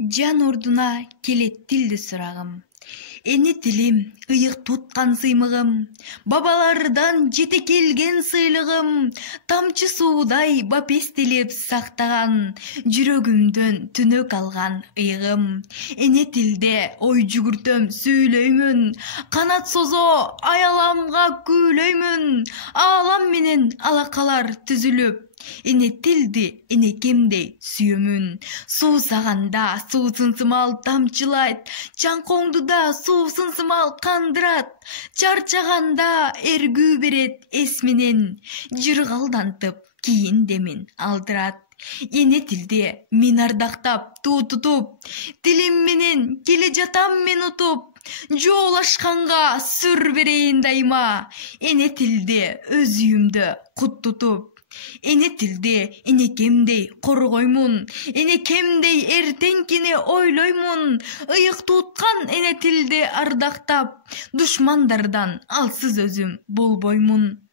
Жан ордуна келет тилди сурагым. Эне тилим, ыйык туткан сыймыгым, бабалардан жете келген сыйлыгым, тамчы суудай бапестелеп сактаган, жүрөгүмдөн түнөк алган ыйыгым. Эне тилде ой жүгүртөм, сүйлөймүн, канат созо аяламга күлөймүн, аалам менен алакалар түзүлүп. Эне тилди энекемдей сүйөмүн. Суусаганда суусун сымал тамчылайт, чаңкоңду да суусун сымал кандырат. Чарчаганда эргүү берет эс менен, жыргалдантып кийин демин алдырат. Эне тилде мен ардактап туу тутуп, тилим менен келе жатам мен утуп. Жоолашканга сүр берейин дайыма, эне тилде өз үйүмдө кут тутуп. Эне тилде энекемдей коргоймун, энекемдей эртеңкини ойлоймун. Ыйык туткан эне тилде ардактап, душмандардан алсыз өзүм болбоймун.